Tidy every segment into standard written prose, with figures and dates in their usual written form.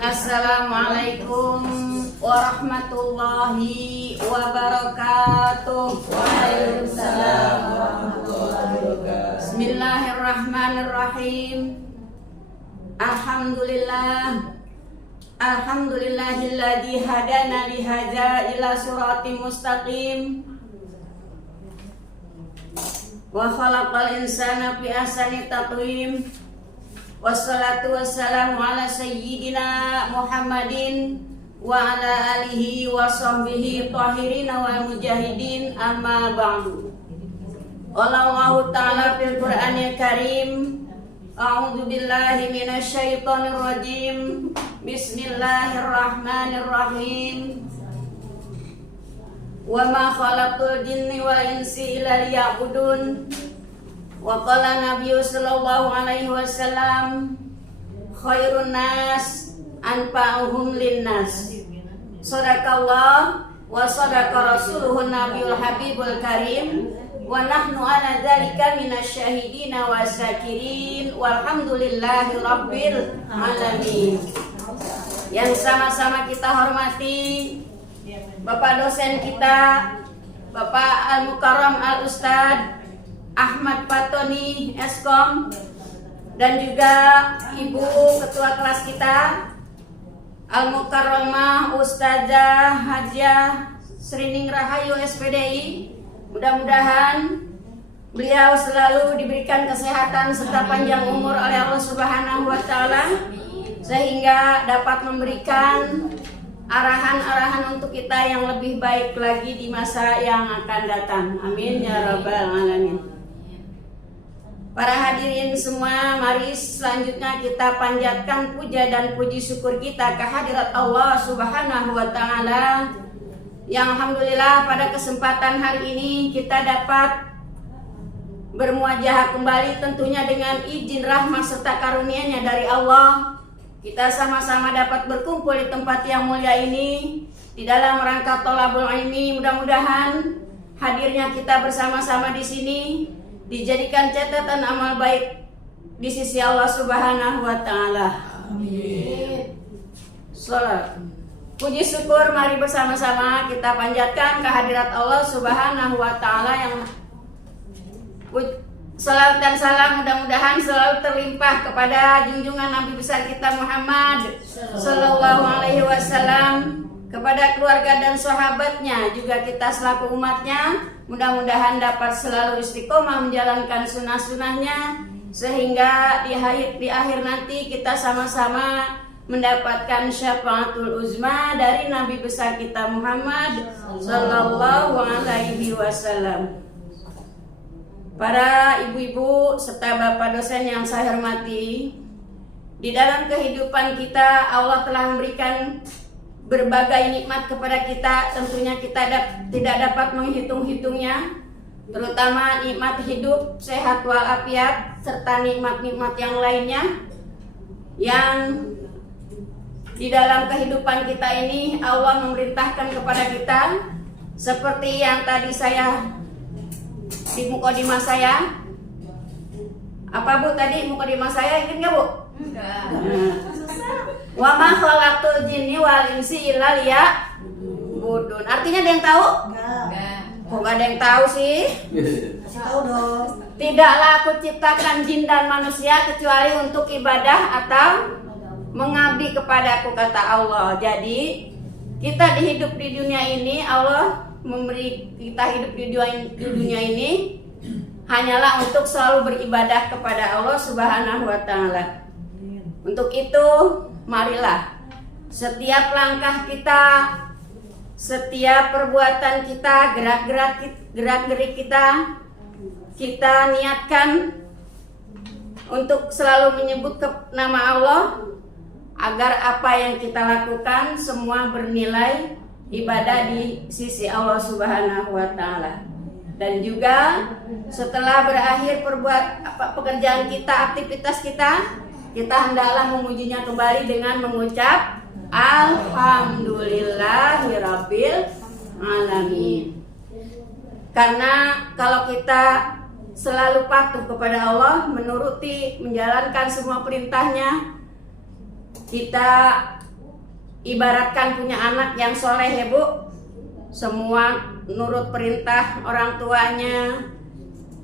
Assalamualaikum warahmatullahi wabarakatuh. Waalaikumsalam warahmatullahi wabarakatuh. Bismillahirrahmanirrahim. Alhamdulillahilladzi hadana lihadza ila siratim mustaqim. Wa khalaqal insana fi ahsani taqwim. Wassalatu wassalamu ala sayyidina Muhammadin wa ala alihi wa sahbihi tahirina wal mujahidin, amma ba'du. Allahu ta'ala fil Qur'anil Karim, a'udzu billahi minasy syaithanir rajim. Bismillahirrahmanirrahim. Wa ma khalaqtul jinni wal insi illa liya'budun. Wa qala Nabi sallallahu alaihi wasallam, khairun nas anfa'uhum linnas. Shadaqallah wa shadaqa rasuluhun nabiyul habibul karim. Wa nahnu ala dzalika minasyahidina wasyakirin. Walhamdulillahi rabbil alamin. Yang sama-sama kita hormati Bapak dosen kita, Bapak Al-Mukarram Al-Ustad Ahmad Fatoni Eskom, dan juga Ibu Ketua kelas kita Al-Mukarramah Ustazah Hajjah Srining Rahayu SPDI. Mudah-mudahan beliau selalu diberikan kesehatan serta panjang umur oleh Allah Subhanahu wa Ta'ala, sehingga dapat memberikan arahan-arahan untuk kita yang lebih baik lagi di masa yang akan datang. Amin ya rabbal alamin. Para hadirin semua, mari selanjutnya kita panjatkan puja dan puji syukur kita kehadirat Allah Subhanahu wa Ta'ala, yang alhamdulillah pada kesempatan hari ini kita dapat bermuajahah kembali, tentunya dengan izin rahmat serta karunia-Nya dari Allah. Kita sama-sama dapat berkumpul di tempat yang mulia ini di dalam rangka thalabul ilmi. Mudah-mudahan hadirnya kita bersama-sama di sini dijadikan catatan amal baik di sisi Allah Subhanahu wa Ta'ala. Amin. Salat puji syukur mari bersama-sama kita panjatkan kehadirat Allah Subhanahu wa Ta'ala, yang salat dan salam mudah-mudahan selalu terlimpah kepada junjungan Nabi besar kita Muhammad sallallahu alaihi wasallam, kepada keluarga dan sahabatnya, juga kita selaku umatnya. Mudah-mudahan dapat selalu istiqomah menjalankan sunnah-sunnahnya, sehingga di akhir nanti kita sama-sama mendapatkan syafaatul uzma dari Nabi besar kita Muhammad sallallahu alaihi wasallam. Para ibu-ibu serta bapak dosen yang saya hormati, di dalam kehidupan kita Allah telah memberikan berbagai nikmat kepada kita. Tentunya kita tidak dapat menghitung-hitungnya, terutama nikmat hidup, sehat walafiat, serta nikmat-nikmat yang lainnya yang di dalam kehidupan kita ini Allah memerintahkan kepada kita. Seperti yang tadi saya di mukadimah saya, apa Bu tadi mukadimah saya, ingat nggak Bu? Enggak. Wa ma khalaqtul jinni wal insi illa liya'budun. Artinya ada yang tahu? Enggak. Kok nggak ada yang tahu sih? Kasih tahu dong. Tidaklah aku ciptakan jin dan manusia kecuali untuk ibadah atau mengabdi kepadaku, kata Allah. Jadi kita hidup di dunia ini, Allah memberi kita hidup di dunia ini hanyalah untuk selalu beribadah kepada Allah Subhanahu wa Ta'ala. Untuk itu marilah setiap langkah kita, setiap perbuatan kita, gerak-gerik kita niatkan untuk selalu menyebut nama Allah, agar apa yang kita lakukan semua bernilai ibadah di sisi Allah Subhanahu wa Ta'ala. Dan juga setelah berakhir pekerjaan kita, aktivitas kita hendaklah memujinya kembali dengan mengucap Alhamdulillahirabbil alamin. Karena kalau kita selalu patuh kepada Allah, menuruti, menjalankan semua perintahnya, kita ibaratkan punya anak yang soleh ya Bu, semua nurut perintah orang tuanya,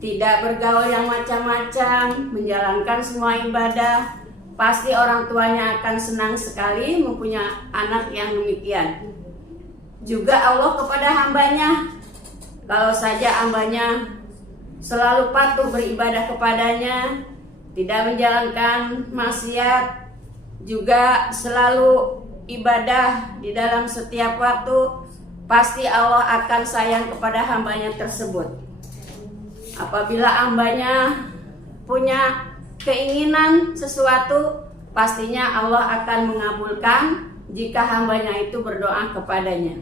tidak bergaul yang macam-macam, menjalankan semua ibadah, pasti orang tuanya akan senang sekali mempunyai anak yang demikian. Juga Allah kepada hambanya, kalau saja hambanya selalu patuh beribadah kepadanya, tidak menjalankan maksiat, juga selalu ibadah di dalam setiap waktu, pasti Allah akan sayang kepada hambanya tersebut. Apabila hambanya punya keinginan sesuatu, pastinya Allah akan mengabulkan jika hambanya itu berdoa kepadanya.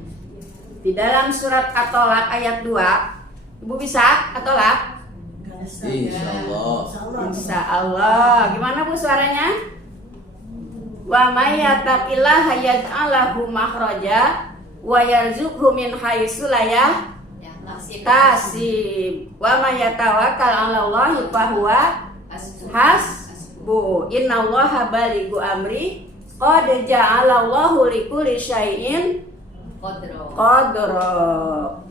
Di dalam surat At-Tolak ayat 2, Ibu bisa At-Tolak? Insyaallah. Insyaallah. Gimana Bu suaranya? Wa may yattaqillaha yaj'alhu makhraja wa yarzuqhu min haitsu la yahtasib. Wa may yatawakkal 'alallahi fa huwa hasbu. Innallaha balighu amri qad ja'alallahu likulli syai'in qadra.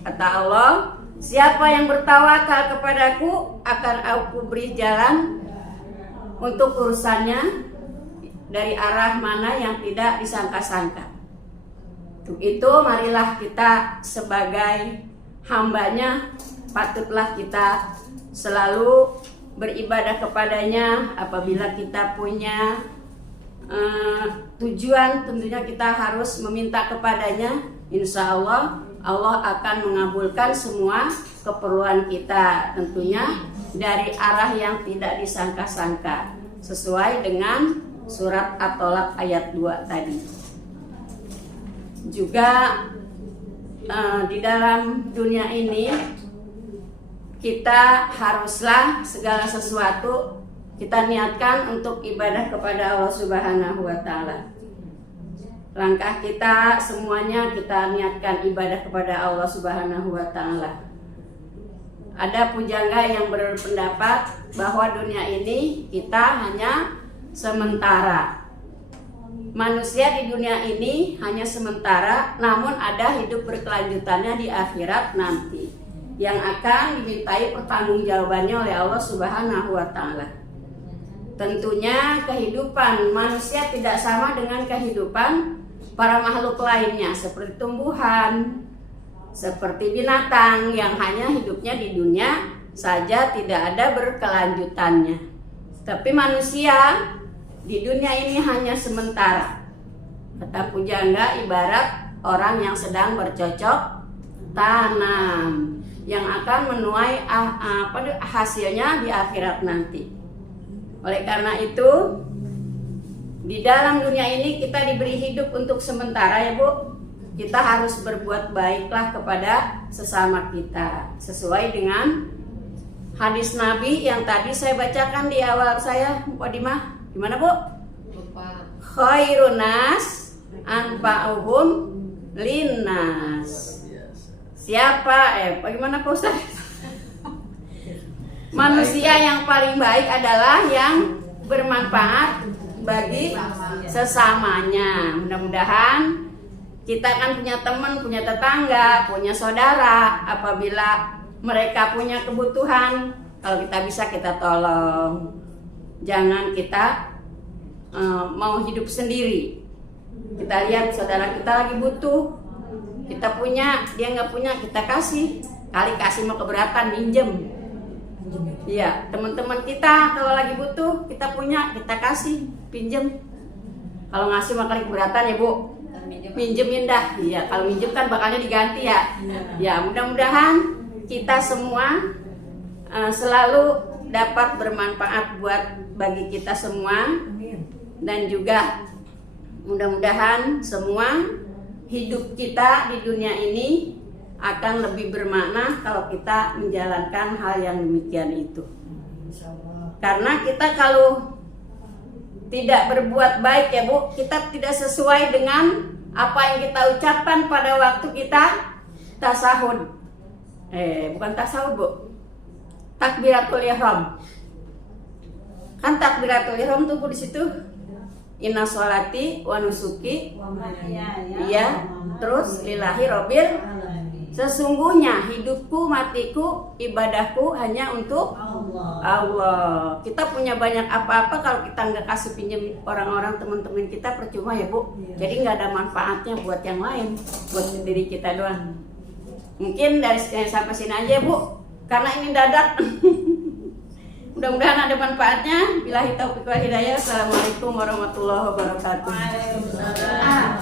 Kata Allah, siapa yang bertawakal kepadaku akan aku beri jalan untuk urusannya dari arah mana yang tidak disangka-sangka. Untuk itu marilah kita sebagai hambanya, patutlah kita selalu beribadah kepadanya. Apabila kita punya tujuan, tentunya kita harus meminta kepadanya. Insya Allah Allah akan mengabulkan semua keperluan kita, tentunya dari arah yang tidak disangka-sangka, sesuai dengan surat At-Tolak ayat 2 tadi. Juga di dalam dunia ini kita haruslah segala sesuatu kita niatkan untuk ibadah kepada Allah Subhanahu wa Ta'ala. Langkah kita semuanya kita niatkan ibadah kepada Allah Subhanahu wa Ta'ala. Ada pujangga yang berpendapat bahwa dunia ini kita hanya sementara. Manusia di dunia ini hanya sementara, namun ada hidup berkelanjutannya di akhirat nanti yang akan dimintai pertanggungjawabannya oleh Allah Subhanahu wa Ta'ala. Tentunya kehidupan manusia tidak sama dengan kehidupan para makhluk lainnya, seperti tumbuhan, seperti binatang yang hanya hidupnya di dunia saja, tidak ada berkelanjutannya. Tapi manusia di dunia ini hanya sementara. Kata pujangga, ibarat orang yang sedang bercocok tanam yang akan menuai hasilnya di akhirat nanti. Oleh karena itu, di dalam dunia ini kita diberi hidup untuk sementara ya Bu. Kita harus berbuat baiklah kepada sesama kita, sesuai dengan hadis Nabi yang tadi saya bacakan di awal saya, Wadimah. Gimana Bu? Khairun nas anfa'uhum linnas. Siapa? Bagaimana Pak Ustaz? Manusia yang paling baik adalah yang bermanfaat bagi sesamanya. Mudah-mudahan kita kan punya teman, punya tetangga, punya saudara. Apabila mereka punya kebutuhan, kalau kita bisa kita tolong. Jangan kita mau hidup sendiri. Kita lihat saudara kita lagi butuh, kita punya, dia nggak punya, kita kasih. Kali kasih mau keberatan, minjem. Iya, teman-teman kita kalau lagi butuh, kita punya, kita kasih, pinjem. Kalau ngasih mah kali keberatan ya Bu, minjemin dah. Iya, kalau minjem kan bakalnya diganti ya. Ya, mudah-mudahan kita semua selalu dapat bermanfaat buat bagi kita semua, dan juga mudah-mudahan semua hidup kita di dunia ini akan lebih bermakna kalau kita menjalankan hal yang demikian itu. Karena kita kalau tidak berbuat baik ya Bu, kita tidak sesuai dengan apa yang kita ucapkan pada waktu kita tasahud. Bukan tasahud Bu, takbiratul ihram. Kan takbiratul ihram tuh Bu di situ Inna sholati wa nusuki, Wa mahyaya iya, terus lillahi robbil. Sesungguhnya hidupku, matiku, ibadahku hanya untuk Allah. Allah. Kita punya banyak apa-apa kalau kita nggak kasih pinjam orang-orang, teman-teman kita, percuma ya Bu. Jadi nggak ada manfaatnya buat yang lain, buat diri kita doang. Mungkin dari sampai sini aja Bu, karena ini dadak. Mudah-mudahan ada manfaatnya. Billahi taufiq wal hidayah. Assalamualaikum warahmatullahi wabarakatuh. Waalaikumsalam.